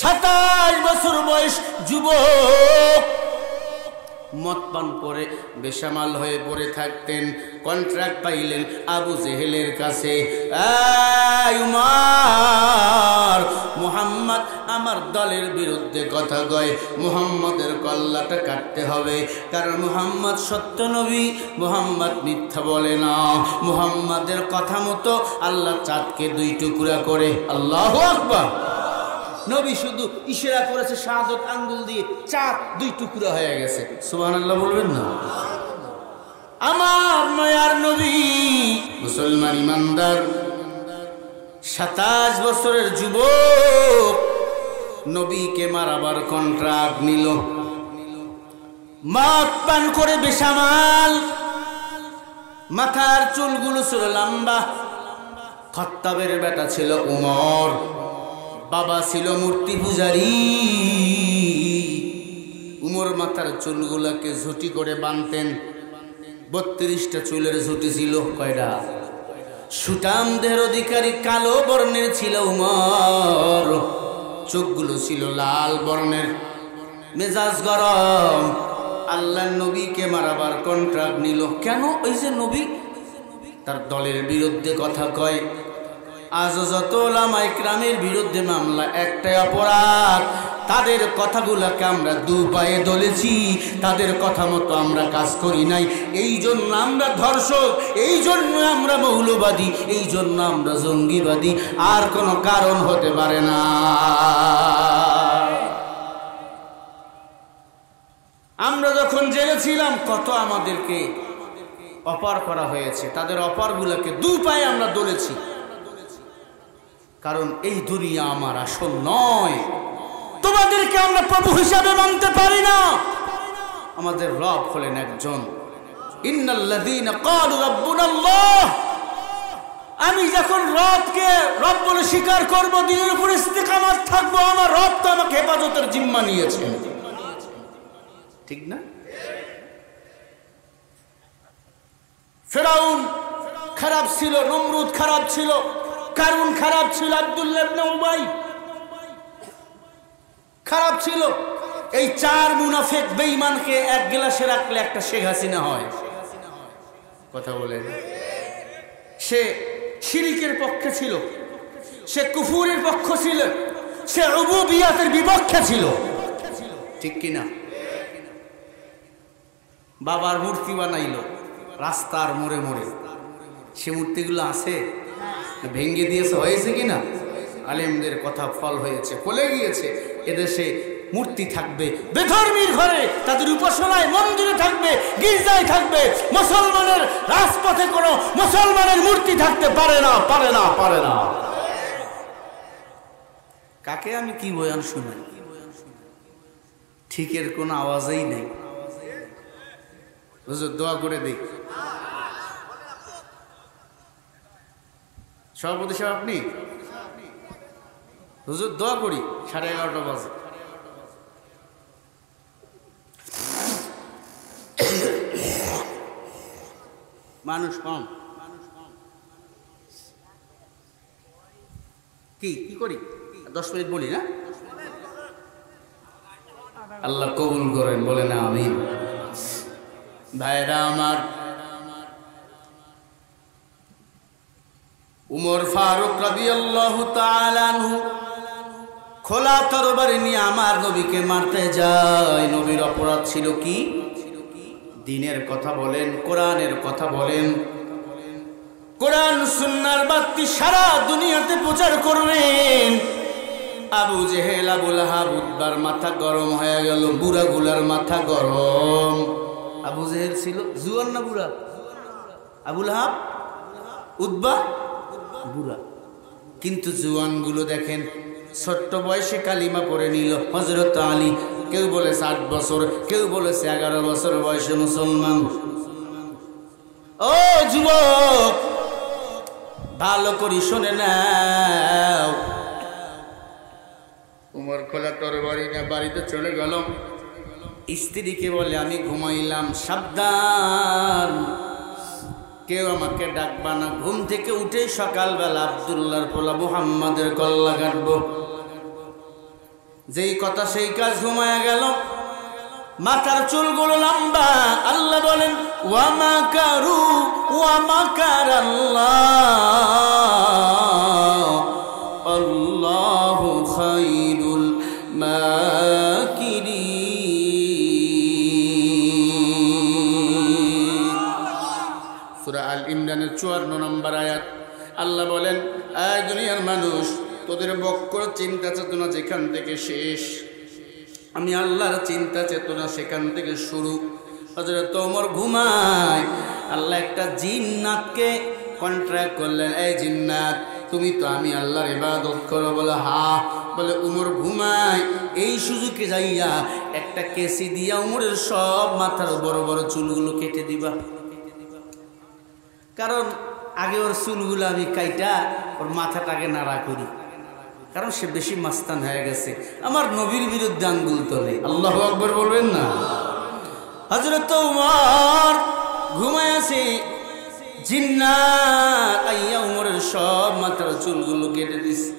27 বছর বয়স যুবক মদ পান করে বেসামাল হয়ে পড়ে থাকতেন। কন্ট্রাক্ট পাইলেন আবু জেহেলের কাছে, উমর, মুহাম্মদ আমার দলের বিরুদ্ধে কথা কয়, মুহাম্মদের কল্লাটা কাটতে হবে, কারণ মুহাম্মদ সত্য নবী, মুহাম্মদ মিথ্যা বলে না। মুহাম্মদের কথা মতো আল্লাহ চাঁদকে 2 টুকরা করে। আল্লাহু আকবার। নবী শুধু ইশারা করেছে শাহাদত আঙ্গুল দিয়ে, চাঁদ 2 টুকরা হয়ে গেছে। সুবহানাল্লাহ বলবেন না? আমার মায়ার নবী মুসলমান ইমানদার 27 বছরের যুবক নবীকে মারাবার কন্ট্রাক্ট নিল। মদ পান করে বেসামাল, মাথার চুলগুলো ছিল লম্বা। খাত্তাবের বেটা ছিল উমর, বাবা ছিল মূর্তি পূজারী। উমর মাথার চুলগুলোকে ঝুটি করে বাঁধতেন। 32টা চুলের ঝুটি ছিল। কয়টা? সুটাম দেহের অধিকারী, কালো বর্ণের ছিল উমর। চোখগুলো ছিল লাল বর্ণের, মেজাজ গরম। আল্লাহ নবীকে মারাবার কন্ট্রাক্ট নিল। কেন? ওই যে নবী তার দলের বিরুদ্ধে কথা কয়। আজও যত ওলামা ইকরামের বিরুদ্ধে মামলা, একটাই অপরাধ, তাদের কথাগুলোকে আমরা 2 পায়ে দলেছি, তাদের কথা মতো আমরা কাজ করি নাই। এই জন্য আমরা ধর্ষক, এই জন্য আমরা মৌলবাদী, এই জন্য আমরা জঙ্গিবাদী, আর কোনো কারণ হতে পারে না। আমরা যখন জেলে ছিলাম কত আমাদেরকে অপার করা হয়েছে, তাদের অপারগুলোকে 2 পায়ে আমরা দলেছি, কারণ এই দুনিয়া আমার আসল নয়। তোমাদেরকে আমরা প্রভু হিসাবে মানতে পারি না। আমাদের রব হলেন একজন। ইন্নাল্লাযীনা ক্বালু রাব্বুনাল্লাহ। আমি যখন রবকে রব বলে স্বীকার করব, দিনের উপর ইস্তিকামত থাকবো, আমার রব তো আমাকে হেফাজতের জিম্মা নিয়েছেন। ঠিক না? ফেরাউন খারাপ ছিল, নমরুদ খারাপ ছিল, কারুন খারাপ ছিল, আব্দুল্লাহ ইবনে উবাই খারাপ ছিল। এই 4 মুনাফিক বেঈমানকে এক গ্লাসে রাখলে একটা শেখ হাসিনা হয়। কথা বলেন। সে শিরকের পক্ষে ছিল, সে কুফুরের পক্ষ ছিল, সে উবুদিয়াতের বিপক্ষে ছিল। ঠিক কিনা? বাবার মূর্তি বানাইলো রাস্তার মোড়ে মোড়ে। সে মূর্তিগুলো আছে, ভেঙ্গে দিয়েছে, হয়েছে কিনা? আলেমদের কথা ফল হয়েছে, ফলে গিয়েছে। এদেশে মূর্তি থাকবে বেধর্মীর ঘরে, তাদের উপাসনায় মন্দিরে থাকবে, গির্জায় থাকবে। মুসলমানের রাজপথে কোনো মুসলমানের মূর্তি থাকতে পারে না, পারে না, পারে না। কাকে আমি কি বয়ান শুনাই? ঠিকের কোনো আওয়াজই নেই। হুজুর দোয়া করে দিই। সভাপতি সাহেব আপনি? হুজুর দোয়া করি। 11:30 বাজে। মানুষ কম। কি কি করি? 10 মিনিট বলি না? আল্লাহ কবুল করেন, বলে না আমিন। ভাইরা আমার, উমর ফারুক রাদিয়াল্লাহু তাআলা আনহু খোলা তরবারি নিয়ে আমার নবীকে মারতে যায়। নবীর অপরাধ ছিল কি? দ্বীনের কথা বলেন, কোরআনের কথা বলেন, কোরআন সুন্নাহর বাতি সারা দুনিয়াতে প্রচার করবেন। আবু জেহেল, আবু লাহাব, উতবার মাথা গরম হয়ে গেল, বুড়াগুলার মাথা গরম। আবু জেহেল ছিল জুয়ান না বুড়া? আবু লাহাব, উতবা বুড়া, কিন্তু জুয়ানগুলো দেখেন ছোট্ট বয়সে কালিমা পড়ে নিল। হযরত আলী, কেউ বলে 7 বছর, কেউ বলেছে 11 বছর বয়সে মুসলমান। ও যুবক, ভালো করে শুনে নাও। উমর খোলা তরবারি নিয়ে বাড়িতে চলে গেল। স্ত্রীকে বলে আমি ঘুমাইলাম, সাবধান, কেউ আমাকে ডাকবা না। ঘুম থেকে উঠে সকালবেলা আব্দুল্লাহর পোলা মুহাম্মাদের কল্লা কাটবো। যেই কথা সেই কাজ, ঘুমায়া গেল। মাথার চুলগুলো লম্বা। আল্লাহ বলেন ওয়া মাকারু ওয়া মাকারাল্লাহ আল্লাহু খায়রুল মাকিরিন। সূরা আল ইমরানের 54 নম্বর আয়াত। আল্লাহ বলেন, এই দুনিয়ার মানুষ, তোদের বক্কর চিন্তা চেতনা যেখান থেকে শেষ, আমি আল্লাহর চিন্তা চেতনা সেখান থেকে শুরু। হযরত ওমর ঘুমায়। আল্লাহ একটা জিন্নাতকে কন্ট্রাক্ট করলেন, এই জিন্নাত, তুমি তো আমি আল্লাহর ইবাদত করো। বলে হ্যাঁ। বলে ওমর ঘুমায়, এই সুযোগে যাইয়া একটা কেসি দিয়া ওমরের সব মাথার বড় বড় চুলগুলো কেটে দিবা। কারণ আগে ওর চুলগুলো আমি কাইটা ওর মাথাটাকে নাড়া করি, কারণ সে বেশি মাস্তান হয়ে গেছে, আমার নবীর বিরুদ্ধে আঙ্গুল তোলে। আল্লাহু আকবার বলবেন না? হযরত ওমর ঘুমায় আছে, জিন্নাত আইয়া ওমরের সব মাথার চুলগুলো কেটে দিছে।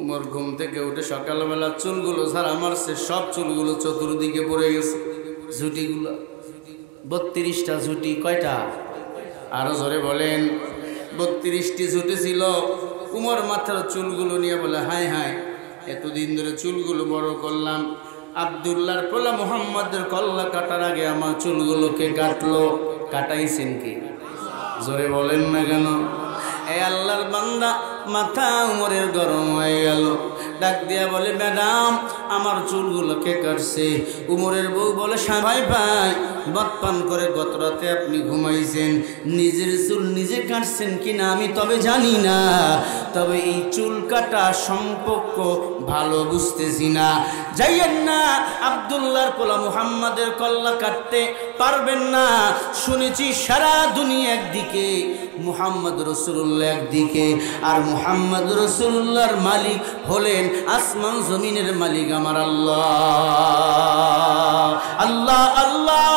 ওমর ঘুম থেকে উঠে সকালবেলা চুলগুলো ছাড়া মারছে, সব চুলগুলো চতুর্দিকে পড়ে গেছে। ঝুটিগুলো 32টা ঝুটি। কয়টা? আরো জোরে বলেন। 32টি ঝুটি ছিল। উমর মাথার চুলগুলো নিয়ে বলে, হায় হায়, এতদিন ধরে চুলগুলো বড় করলাম, আব্দুল্লাহর পোলা মুহাম্মাদের কল্লা কাটার আগে আমার চুলগুলোকে কাটলো। কাটাইছেন কি? জোরে বলেন না কেন? এ আল্লাহর বান্দা, মাথা উমরের গরম হয়ে গেল। ডাক দিয়া বলে, ম্যাডাম, আমার চুলগুলোকে কাটছে। উমরের বউ বলে, ভাই ভাই, মদ পান করে গত রাতে আপনি ঘুমাইছেন, নিজের চুল নিজে কাটছেন কিনা আমি তবে জানি না, তবে এই চুল কাটা সম্পর্ক ভালো বুঝতেছি না। যাইয়েন না আব্দুল্লাহর পোলা মুহাম্মাদের কল্লা কাটতে পারবেন না। শুনেছি সারা দুনিয়া একদিকে, মুহাম্মদ রাসূলুল্লাহ একদিকে, আর মুহাম্মদ রাসূলুল্লাহর মালিক হলেন আসমান জমিনের মালিক আমার আল্লাহ। আল্লাহ আল্লাহ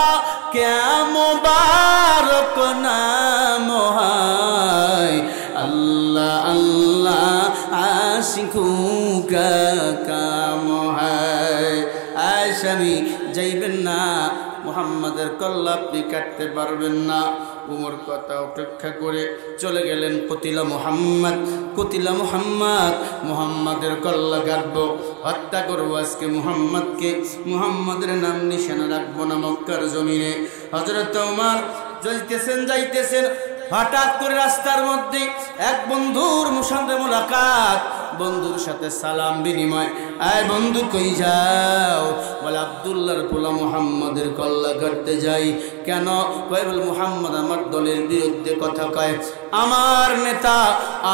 ক্যা মুবারক নাম হায়, আল্লাহ আল্লাহ আশিকু কা কাম হায়। আয়সামি যাইবেন না, মুহাম্মাদের কল্লা আপনি কাটতে পারবেন না। উমর কথা অপেক্ষা করে চলে গেলেন কতিলা মুহাম্মদ। কতিলা মুহাম্মদ, মুহাম্মাদের কল্লা কাটবো, হত্যা করবো আজকে মুহাম্মদকে, মুহাম্মাদের নাম নিশানা রাখবো না মক্কার জমিনে। হযরত ওমর যাইতেছেন, হঠাৎ করে রাস্তার মধ্যে এক বন্ধুর সাথে মোলাকাত, বন্ধুর সাথে সালাম বিনিময়। আয় বন্ধু, কই যাও? বলে আব্দুল্লাহর পোলা মুহাম্মাদের কল্লা কাটতে যাই। কেন? কয় বল মুহাম্মদ আমার দলের বিরুদ্ধে কথা কয়, আমার নেতা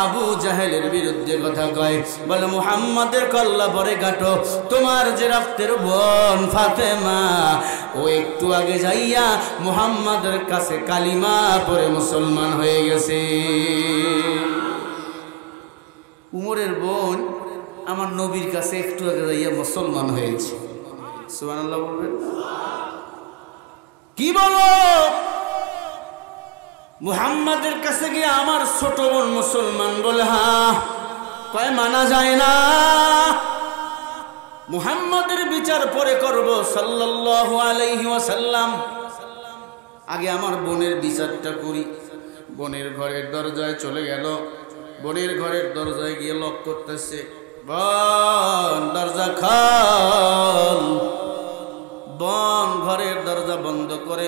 আবু জাহেলের বিরুদ্ধে কথা কয়। বলে মুহাম্মাদের কল্লা পরে কাটো, তোমার যে রক্তের বোন ফাতেমা, ও একটু আগে যাইয়া মুহাম্মাদের কাছে কালিমা পড়ে মুসলমান হয়ে গেছে। উমরের বোন আমার নবীর কাছে একটু আগে যাইয়া মুসলমান হয়েছে। সুবহানাল্লাহ বলবেন? কি বলো? মুহাম্মাদের কাছে গিয়ে আমার ছোট বোন মুসলমান? বলে হ্যাঁ। কয় মানা যায় না, মুহাম্মাদের বিচার পরে করব সাল্লাল্লাহু আলাইহি ওয়াসাল্লাম, আগে আমার বোনের বিচারটা করি। বোনের ঘরের দরজায় চলে গেল। বোনের ঘরের দরজায় গিয়ে লক করতেছে, বোন দরজা খোল। বোন ঘরের দরজা বন্ধ করে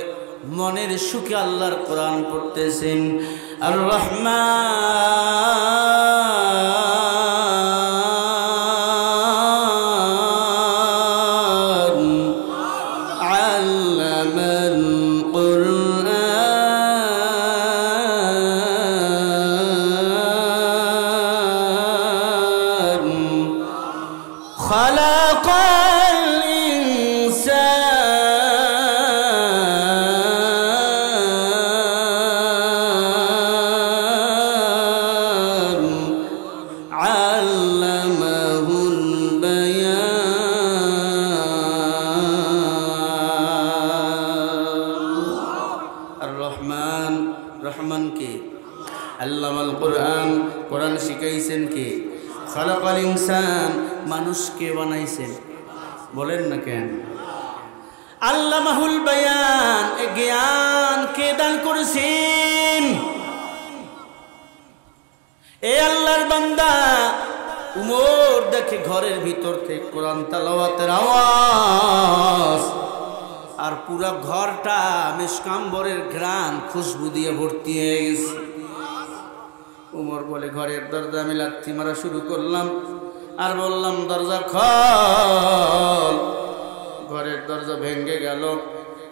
মনের সুখে আল্লাহর কোরআন পড়তেছেন। আর রহমান আল্লামাল কুরআন খালাকাল ইনসান আল্লামাহুল বায়ান। আর রহমান, রহমান কে? আল্লামাল কোরআন, কোরআন শিখাইছেন কে? খালাকাল ইনসান, মানুষকে বানাইছেন? বলেন না কেন? আল্লামাহুল বায়ান, এ জ্ঞান কে দান করেছেন? এ আল্লাহর বান্দা উমর দেখে ঘরের ভিতর থেকে কোরআন তেলাওয়াতের আওয়াজ, আর পুরা ঘরটা মিশকাম্বরের ঘ্রাণ খুশবু দিয়ে ভর্তি হয়ে গেছে। উমর বলে, ঘরের দরজা আমি লাথি মারা শুরু করলাম আর বললাম, দরজা খোল। ঘরের দরজা ভেঙে গেল,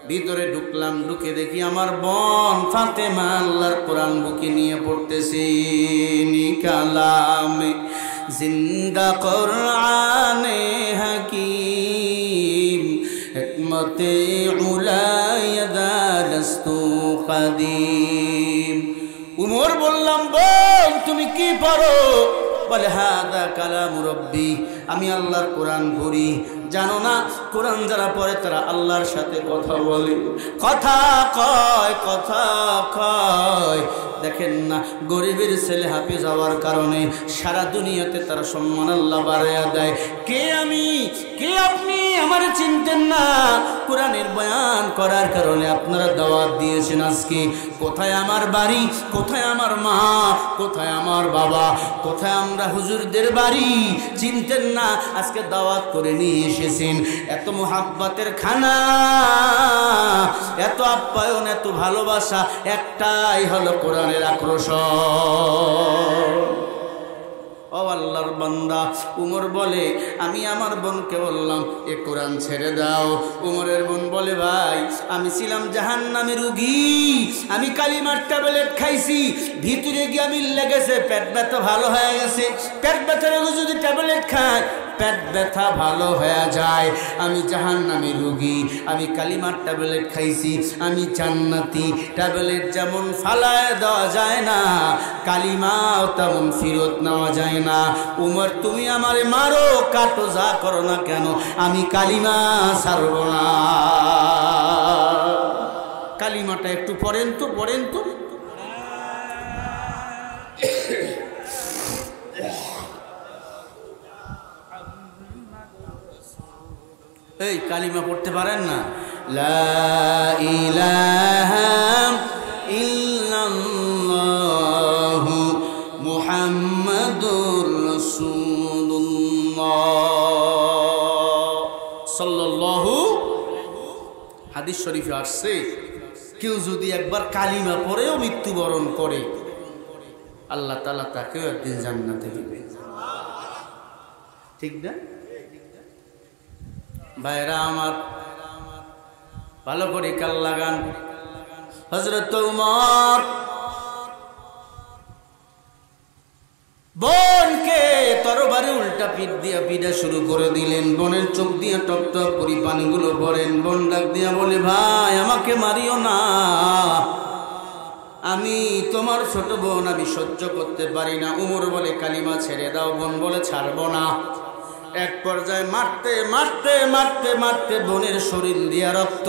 ভিতরে ঢুকলাম, ঢুকে দেখি আমার বোন ফাতেমা আল্লাহর কোরআন বুকে নিয়ে পড়তেছি। কালামে জিন্দা কোরআনে হাকিম, হিকমতে উলায়া দারস্তু কাদিম। উমর বললাম, বোন তুমি কি পড়ো? বলে, হাদা কালাম রব্বি, আমি আল্লাহর কোরআন পড়ি। জানো না, কোরআন যারা পড়ে তারা আল্লাহর সাথে কথা বলে, কথা কয়, কথা কয়। দেখেন না, গরিবের ছেলে হাফেজ হওয়ার কারণে সারা দুনিয়াতে তারা সম্মান আল্লাহ বাড়াইয়া দেয়। কে আমি, কে আপনি আমারে চিনতেন না? কোরআনের বয়ান করার কারণে আপনারা দাওয়াত দিয়েছেন। আজকে কোথায় আমার বাড়ি, কোথায় আমার মা, কোথায় আমার বাবা, কোথায় আমরা হুজুরদের বাড়ি? চিনতেন না, আজকে দাওয়াত করে নিয়ে এসেছেন। এত মোহাব্বতের খানা, এত আপ্যায়ন, এত ভালোবাসা, একটাই হলো কোরআনের আকর্ষণ। ও আল্লাহর বান্দা, উমর বলে, আমি আমার বোনকে বললাম, এ কোরআন ছেড়ে দাও। উমরের বোন বলে, ভাই আমি ছিলাম জাহান্নামের রোগী, আমি কালিমার ট্যাবলেট খাইছি, ভিতরে গিয়ে আমি লেগেছে, পেট ব্যথা ভালো হয়ে গেছে। পেট ব্যথার রোগী যদি ট্যাবলেট খায়, পেট ব্যথা ভালো হয়ে যায়। আমি জাহান্নামের রোগী, আমি কালিমার ট্যাবলেট খাইছি, আমি জান্নাতি। ট্যাবলেট যেমন ফালায় দেওয়া যায় না, কালিমাও তেমন ফিরত নেওয়া যায় না। উমর তুমি আমারে মারো, কাটো, যা করো না কেন, আমি কালিমা ছাড়ব না। কালিমাটা একটু পড়েন তো, পড়েন তো। এই কালিমা পড়তে পারেন না? লা ইলাহা ইল্লাল্লাহু মুহাম্মাদুর রাসূলুল্লাহ সাল্লাল্লাহু। হাদিস শরীফে আসছে, কেউ যদি একবার কালিমা পড়েও মৃত্যুবরণ করে, আল্লাহ তাআলা তাকেও একদিন জান্নাতে দিবে। ঠিক না ভাইরা আমার? ভালো করে কাল লাগান। হযরত উমর বোনকে তরবারি উল্টা পিঠ দিয়া পিঠা শুরু করে দিলেন। বোনের চোখ দিয়া টপ টপ করে পানিগুলো পড়েন। বোন ডাক দিয়া বলে, ভাই আমাকে মারিও না, আমি তোমার ছোট বোন, আমি সহ্য করতে পারি না। উমর বলে, কালিমা ছেড়ে দাও। বোন বলে, ছাড়বো না। এক পর্যায়ে মারতে মারতে মারতে মারতে বোনের শরীর দিয়া রক্ত।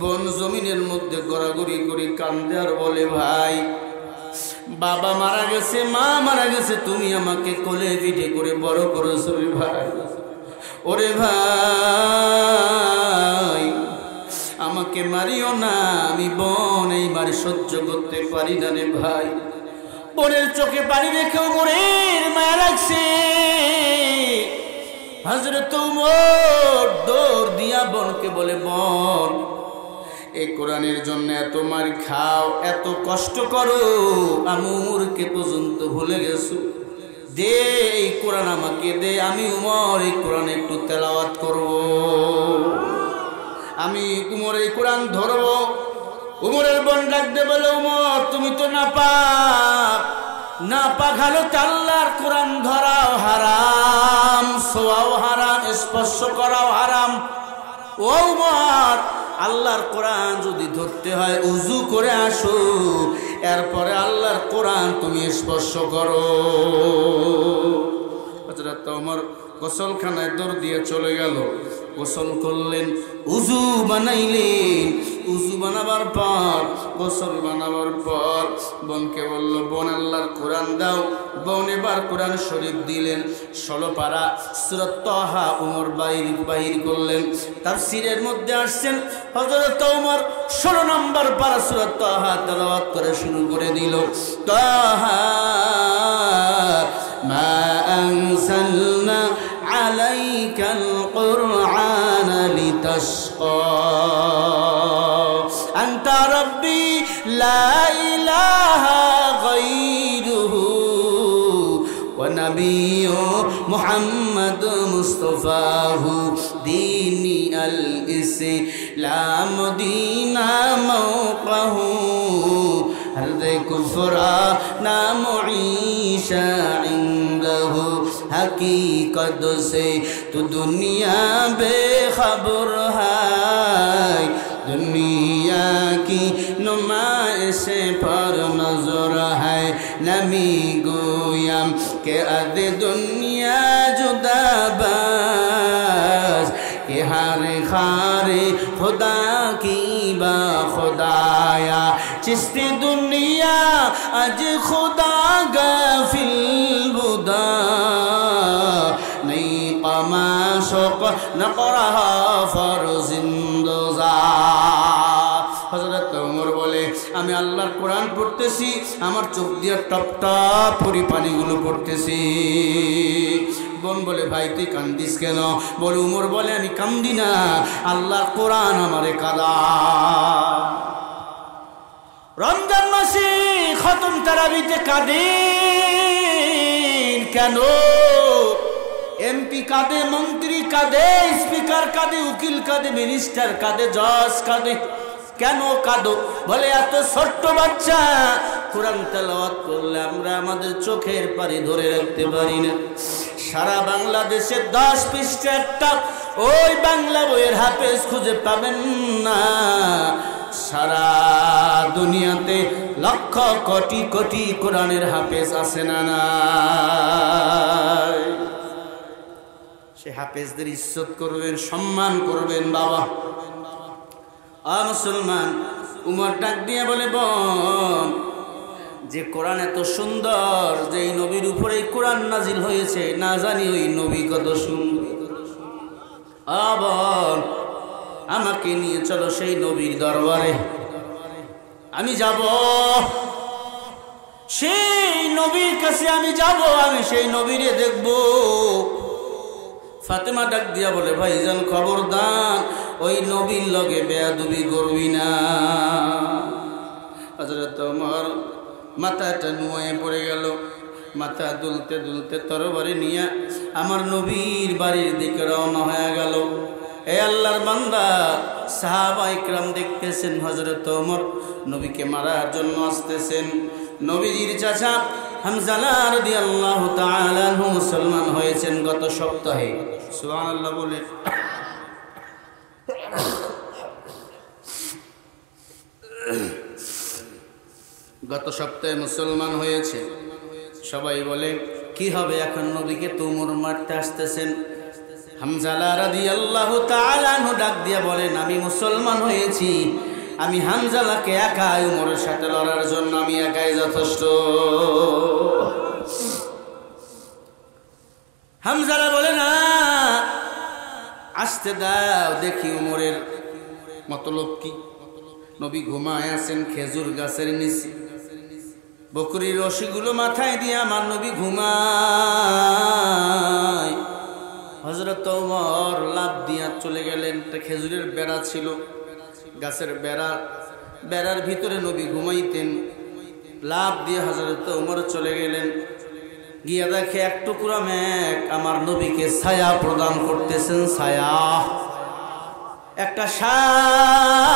বোন জমিনের মধ্যে গড়াগড়ি করে কান্দে আর বলে, ভাই বাবা মারা গেছে, মা মারা গেছে, তুমি আমাকে কোলে পিঠে করে বড় করেছো ভাই। ওরে ভাই আমাকে মারিও না, আমি বোন এই বাড়ি সহ্য করতে পারি না রে ভাই। বোনের চোখে পানি রেখে উমরের মায়া লাগছে। হযরত উমর দৌড় দিয়া বোনকে বলে, বোন এই কোরআনের জন্য এত মার খাও, এত কষ্ট করো, আমি উমরকে পর্যন্ত ভুলে গেছো। দে এই কোরআন আমাকে দে, আমি উমর এই কোরআন একটু তেলাওয়াত করব, আমি উমর এই কোরআন ধরব। উমরের বোন ডাকতে বলে, উমর তুমি তো নাপাক, নাপাক হলো আল্লাহর কোরআন ধরাও হারাম, ছোঁয়াও হারাম, স্পর্শ করাও হারাম। ও উমর, আল্লাহর কোরআন যদি ধরতে হয় উযু করে আসো, এরপরে আল্লাহর কোরআন তুমি স্পর্শ করো। হযরত ওমর গোসলখানায় দৌড় দিয়ে চলে গেল। গোসল করলেন, উযু বানাইলেন, উযু বানাবার পর, গোসল বানাবার পর বোনকে বলল, বোন আল্লাহর কোরআন দাও। বোন এবার কোরআন শরীফ দিলেন। 16 পারা সূরা তাহা ওমর বাহির করলেন। তাফসীরের মধ্যে আসছেন হযরত ওমর 16 নম্বর পারা সূরা তাহা তেলাওয়াত করে শুরু করে দিল। তাহা মা আনসালনা আলাইকাল কুরআন লিতাশকা আনতা রাব্বি লা ইলাহা গায়রুহু ওয়া নাবিয়্যু মুহাম্মদ মুস্তাফাহু দীনি আল ইসলাম দীনা মাওকাহু हर कुफरा नाम ईशा इंदहु हकीकत से तू दुनिया बेखबर है दुनिया की नुमाइश पर नजर है नमी गोयम के अद दुनिया जुदा बस के हर खारे खुदा की बा खुदाया चिश्ते दुनिया अज खुदा गफिल बुदा नहीं कमाशक नकरहा फरजिंदोजा। হযরত ওমর বলে, আমি আল্লাহর কোরআন পড়তেছি, আমার চোখ দিয়ে টপ টপ করে পানিগুলো পড়তেছি। বোন বলে, ভাই তুই কান্দিস কেন? বলে, ওমর বলে, আমি কান্দি না, আল্লাহর কোরআন আমারে কাঁদা। রমজান মাসে খতম তারাবিতে কাঁদেন কেন? এমপি কাঁদে, মন্ত্রী কাঁদে, স্পিকার কাঁদে, উকিল কাঁদে, মিনিস্টার কাঁদে, জজ কাঁদে, কেন কাঁদো? বলে, এত ছোট্ট বাচ্চা কোরআন তেলাওয়াত করলে আমরা আমাদের চোখের পানি ধরে রাখতে পারি না। সারা বাংলাদেশে 10 পৃষ্ঠা একটা ওই বাংলা বইয়ের হাফেজ খুঁজে পাবেন না। সারা দুনিয়াতে লক্ষ কোটি কোটি কোরআনের হাফেজ আছে না নাই? সে হাফেজদের ইজ্জত করবেন, সম্মান করবেন। বাবা মুসলমান, উমর ডাক দিয়ে বলে, বোন, যে কোরআন এত সুন্দর, যে এই নবীর উপরে কোরআন নাজিল হয়েছে, না জানি ওই নবী কত সুন্দর। বোন, আমাকে নিয়ে চলো সেই নবীর দরবারে, আমি যাব, সেই নবীর কাছে আমি যাব, আমি সেই নবীরে দেখব। ফাতেমা ডাক দিয়া বলে, ভাইজান খবরদার, ওই নবীর লগে বেয়াদবি করবি না। হযরত ওমর মাথাটা নুয়ে পড়ে গেল, মাথা দুলতে দুলতে তরবারি নিয়ে আমার নবীর বাড়ির দিকে রওনা হয়ে গেল। এ আল্লাহর বান্দা, সাহাবা ইকরাম দেখতেছেন হযরত ওমর নবীকে মারার জন্য আসতেছেন। নবীজির চাচা হামজা রাদিয়াল্লাহু তাআলা আনহু মুসলমান হয়েছেন গত সপ্তাহে। সুবহানাল্লাহ বলে গত সপ্তাহে মুসলমান হয়েছে। সবাই বলে, কি হবে এখন? নবীকে তো ওমর মারতে আসতেছেন। হামজা রাদিয়াল্লাহু তাআলা আনহু ডাক দিয়া বলেন, আমি মুসলমান হয়েছি, আমি হামজালাকে একাই ওমরের সাথে লড়ার জন্য আমি একাই যথেষ্ট। হামজালা বলে, না, আসতে দাও, দেখি ওমরের মতলব কি। নবী ঘুমায় আছেন খেজুর গাছের নিচে, বকরির রশিগুলো মাথায় দিয়ে আমার নবী ঘুমায়। হযরত ওমর লাফ দিয়া চলে গেলেন। একটা খেজুরের বেড়া ছিল, গাছের বেড়ার ভিতরে নবী ঘুমাইতেন। লাফ দিয়ে হযরত ওমর চলে গেলেন। গিয়া দেখে এক টুকরা মেঘ আমার নবীকে ছায়া প্রদান করতেছেন। ছায়া, একটা সাপ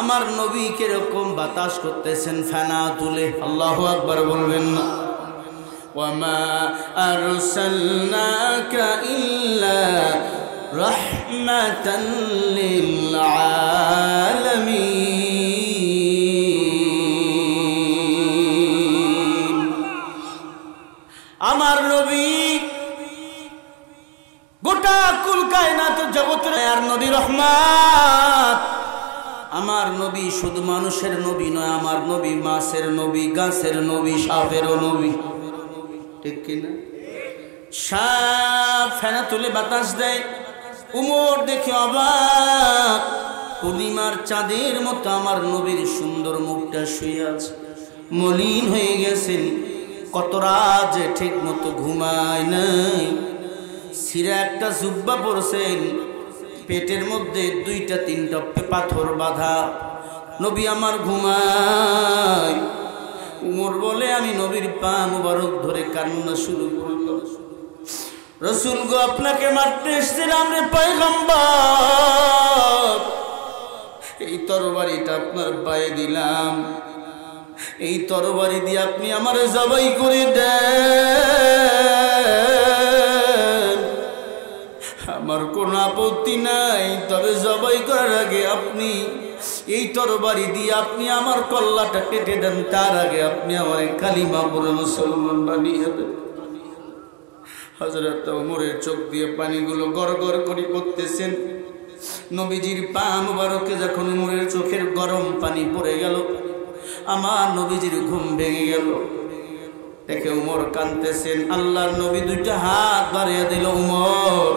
আমার নবী কিরকম বাতাস করতেছেন, ফেনা তুলে। আল্লাহু আকবার বলবেন না? ওয়ামা আরসালনাকা ইল্লা রাহমাতাল লিল আলামিন। আমার নবী গোটা কুল কায়নাত জগতের আর নবী রহমত। আমার নবী শুধু মানুষের নবী নয়, আমার নবী মাছের নবী, গাছের নবী, সাপেরও নবী, ঠিক কিনা? সাপ ফেনা তুলে বাতাস দেয়, উমর দেখে অবাক, পূর্ণিমার চাঁদের মতো আমার নবীর সুন্দর মুখটা শুয়ে আছে, মলিন হয়ে গেছেন, কত রাত যে ঠিক মতো ঘুমায় নাই, সিরা একটা জুব্বা পরছেন, পেটের মধ্যে 2-3টা পাথর বাঁধা, নবী আমার ঘুমায়। উমর বলে আমি নবীর পা মুবারক ধরে কান্না শুরু করলাম, রসুল গো আপনাকে মারতে এসেছিলাম রে পয়গম্বর, এই তরবারিটা আপনার পায়ে দিলাম, এই তরবারি দিয়ে আপনি আমার জবাই করে দেন, আমার কোনো আপত্তি নাই, তবে জবাই করার আগে আপনি এই তরবারি দিয়ে আপনি আমার কল্লাটা কেটে দেন, তার আগে আপনি আমার কালিমা পড়ে মুসলমান বানিয়ে দেন। হযরত ওমরের চোখ দিয়ে পানিগুলো গড় গড় করে পড়তেছেন। নবীজির পা মুবারকে যখন ওমরের চোখের গরম পানি পড়ে গেল, আমার নবীজির ঘুম ভেঙে গেল। দেখে ওমর কাঁদতেছেন, আল্লাহর নবী 2টা হাত বাড়িয়ে দিল, ওমর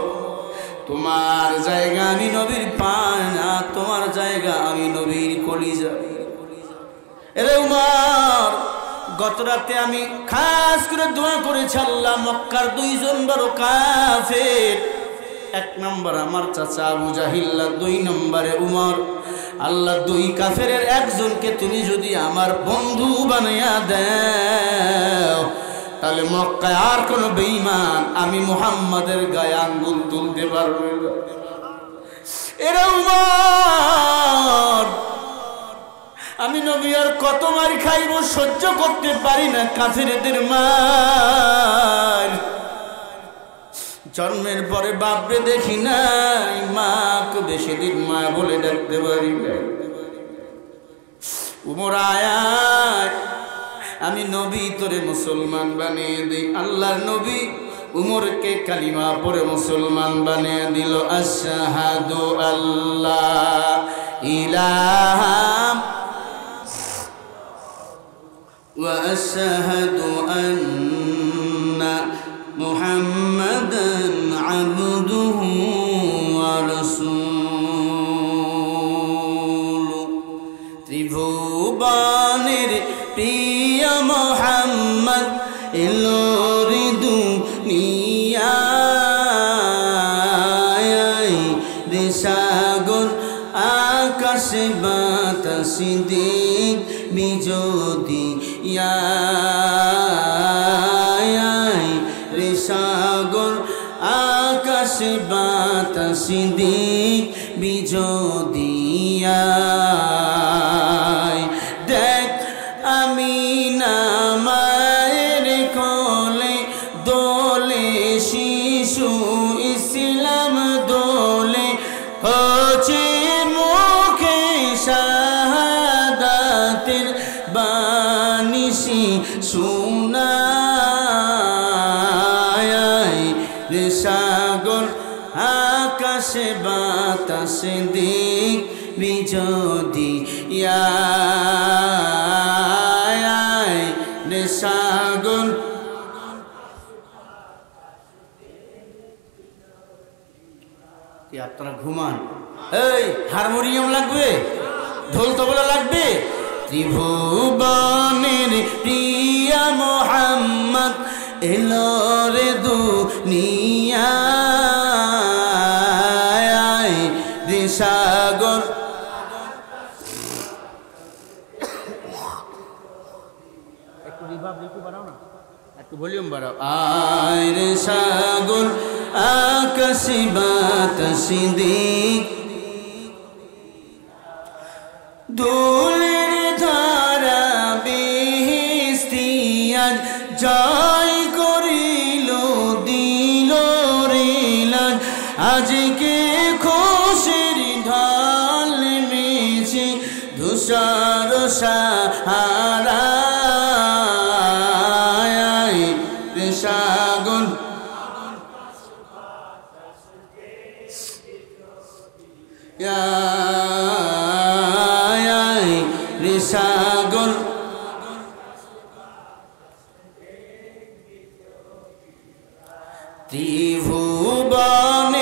তোমার জায়গা আমি নবীর পা না, তোমার জায়গা আমি নবীর কলিজা। এরে উমর, গত রাতে আমি খাস করে দোয়া করেছি, আল্লাহ মক্কার 2 জন বড় কাফের, 1 নম্বর আমার চাচা আবু জাহিল, 2 নম্বরে উমর, আল্লাহ 2 কাফেরের একজনকে তুমি যদি আমার বন্ধু বানাইয়া দাও, তাহলে মক্কায় আর কোন বেঈমান আমি মুহাম্মাদের গায়ে আঙ্গুল তুলতে পারবে না। এরা উমর, আমি নবী আর কত মার খাইব, সহ্য করতে পারি না কাফেরদের মার। জন্মের পরে বাপরে দেখি নাই, মাকে বেশি দিন মা বলে ডাকতে পারি না। উমর আয়াত, আমি নবী তোরে মুসলমান বানিয়ে দিই। আল্লাহর নবী উমরকে কালিমা পড়ে মুসলমান বানিয়ে দিল। আশহাদু আল্লাহ ইলাহা ওয়া আশহাদু আন্না মুহাম্মাদান আবদুহু ওয়া রাসূলুহু। ত্রিভুবনের প্রিয় মুহাম্মদ এলো রে দুনিয়ায়, রে সাগর আকাশ বাতাস দিক বিজদিয়ায়, রে সাগর আকাশ বাতাস দিক বিজদিয়ায়। দেখ আমি না মায়ের কোলে দোলে শিশু ইসলাম দোলে, হচ্ছে মুখে শাহাদাতের বানিশি শোনায়, রে সাগর আকাশে বাতাস দিক বিজদিয়ায়, রে সাগর। আপনারা ঘুমান, এই হারমোনিয়াম লাগবে, ঢোল তবলা লাগবে। ত্রিভুবনের প্রিয়া মুহাম্মদ এলো রে দুনিয়ায়, রে সাগর। একটু রিভাব একটু বাড়াও না, একটু ভলিউম বাড়াও। আয় রে সাগর আকাশ বাতাস দিক, দোলের ধারা বেহেশতিয়াজ জয় করিল দিল রে লাজ, আজকে খুশির ঢাল মেছে ধূসর সাহারায়, রে সাগর ত্রিভুবনের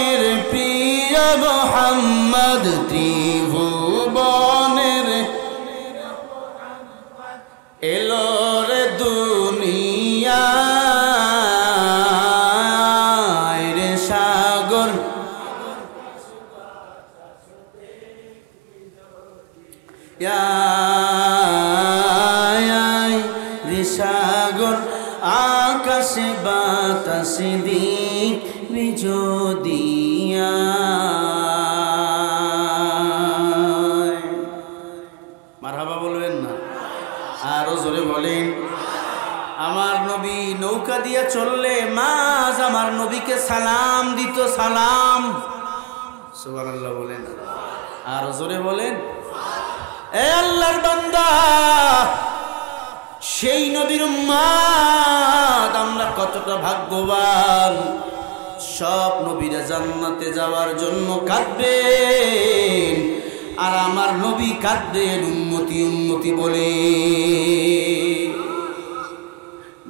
প্রিয় মোহাম্মদ, ত্রিভুবনের এলো রে দুনিয়ায় রে সাগর, রে সাগর আকাশে বাতাসে দিক বিজদিয়া। মারহাবা বলবেন না? আরো জোরে বলেন। আমার নবী নৌকা দিয়ে চললে মাঝ আমার নবীকে সালাম দিত, সালাম। সুবহানাল্লাহ বলেন। আরো জোরে বলেন। এ আল্লাহর বান্দা, সেই নবীর উম্মত আমরা কতটা ভাগ্যবান। সব নবীরা জান্নাতে যাওয়ার জন্য কাঁদবেন, আর আমার নবী কাঁদবেন উম্মতি উম্মতি বলে।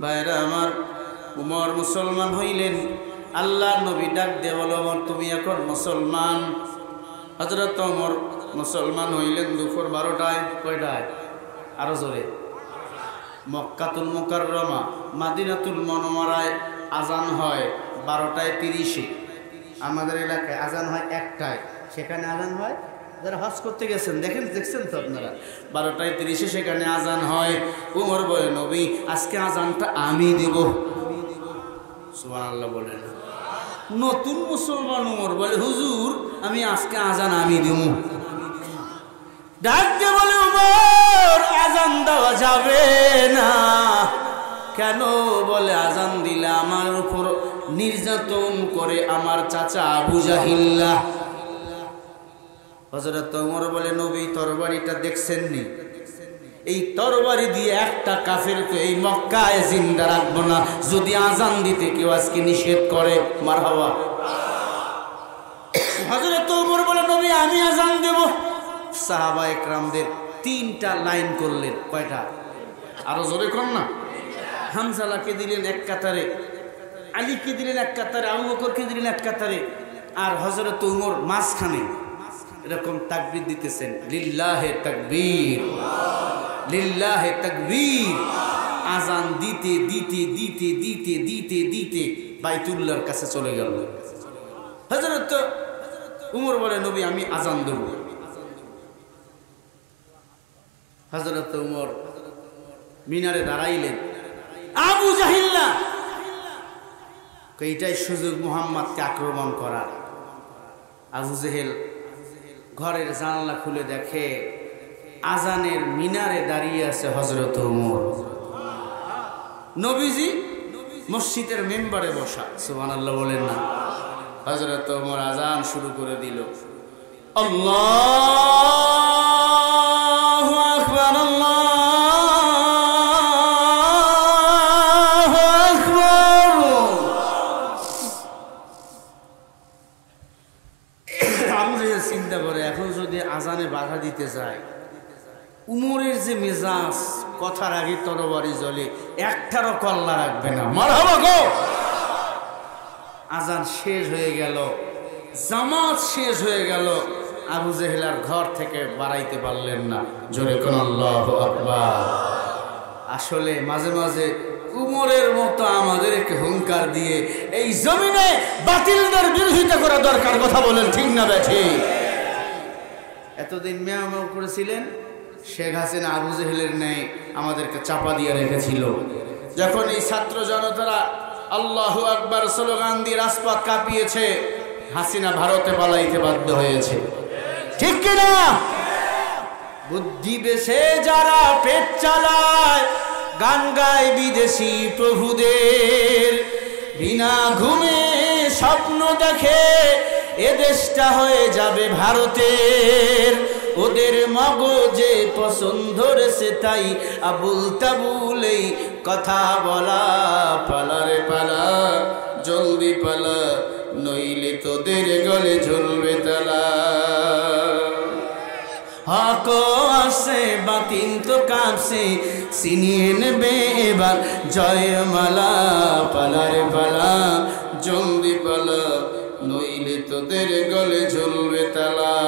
ভাইরা আমার, উমর মুসলমান হইলেন। আল্লাহর নবী ডাক দিয়ে বলো, ওমর তুমি এখন মুসলমান। হযরত ওমর মুসলমান হইলেন দুপুর 12টায়। কয়টায়? আরো জোরে। মক্কাতুল মুকাররমা মাদিনাতুল মুনাওয়ারায় আজান হয় 12:30। আমাদের এলাকায় আজান হয় 1টায়, সেখানে আজান হয়, যারা হজ করতে গেছেন দেখছেন তো আপনারা, 12:30 সেখানে আজান হয়। উমর বলে, নবী আজকে আজানটা আমি দেব। সুবহানাল্লাহ বলেন। নতুন মুসলমান উমর বলে, হুজুর আমি আজকে আজান আমি দেব। ডাক দিয়ে বলে, উমর আজান দেওয়া যাবে না। কেন? বলে, আজান দিলে আমার উপর নির্যাতন করে আমার চাচা আবু জাহিল্লা। হযরত ওমর বলে, নবী তরবারিটা দেখছেননি? এই তরবারি দিয়ে একটা কাফেরকে এই মক্কায় জিন্দা রাখবো না, যদি আজান দিতে কেউ আজকে নিষেধ করে। মারহাবা। হযরত ওমর বলে, নবী আমি আজান দেব। সাহাবা একরামদের 3টা লাইন করলেন। কয়টা? আরো জোরে কর না। হামজালাকে দিলেন এক কাতারে, আলীকে দিলেন এক কাতারে, আবু বকরকে দিলেন এক কাতারে, আর হযরত ওমর মাঝখানে এরকম তাকবীর দিতেছেন, লিল্লাহে তাকবীর, লিল্লাহে তাকবীর। আজান দিতে দিতে দিতে দিতে দিতে দিতে বাইতুল্লাহর কাছে চলে গেল। হযরত ওমর বলে, নবী আমি আজান দেব। হযরত ওমর মিনারে দাঁড়াইলেন। আবু জাহিল্লা, এইটাই সুযোগ মুহাম্মদকে আক্রমণ করার। আবু জেহেল ঘরের জানলা খুলে দেখে আজানের মিনারে দাঁড়িয়ে আছে হযরত ওমর। নবীজি মসজিদের মেম্বারে বসা। সুবহানাল্লাহ বলেন না? হযরত ওমর আজান শুরু করে দিল। আল্লাহু আকবার, আল্লাহু আকবার। আমি চিন্তা করে, এখন যদি আজানে বাধা দিতে যায়, উমরের যে মেজাজ, কথার আগে তরবারি জ্বলে, একটারও কল্লা রাখবে না। মারহাবা গো। আজান শেষ হয়ে গেল, জামাত শেষ হয়ে গেল, আবু জেহেলার ঘর থেকে বাড়াইতে পারলেন না। জোরে কোন আল্লাহু আকবার। আসলে মাঝে মাঝে উমরের মতো আমাদেরকে হুঙ্কার দিয়ে এই জমিনে বাতিলদের বিরোধিতা করা দরকার। কথা বলেন ঠিক না বেঠি? এতদিন মেয়ামা করেছিলেন, শেখ হাসিনা আবু জেহেলের ন্যায় আমাদেরকে চাপা দিয়ে রেখেছিল। যখন এই ছাত্র জনতারা আল্লাহু আকবার স্লোগান দিয়ে রাজপথ কাঁপিয়েছে, হাসিনা ভারতে পালাইতে বাধ্য হয়েছে। ঠিক কিনা? বুদ্ধি বেশে যারা পেট চালায়, গান গায় বিদেশি প্রভুদের, বিনা ঘুমে স্বপ্ন দেখে এ দেশটা হয়ে যাবে ভারতের। ওদের মগজে পছন্দ রেছে তাই আবুল তাবুলেই কথা বলা। পালারে পালা, জলদি পালা, নইলে তোদের গলে ঝুলবে তালা। হক আসে বাতিল তো কাছে, ছিনিয়ে নেবে এবার জয়ের মালা। পালারে পালা, জলদি দিলে তোদের গলে ঝুলবে তালা।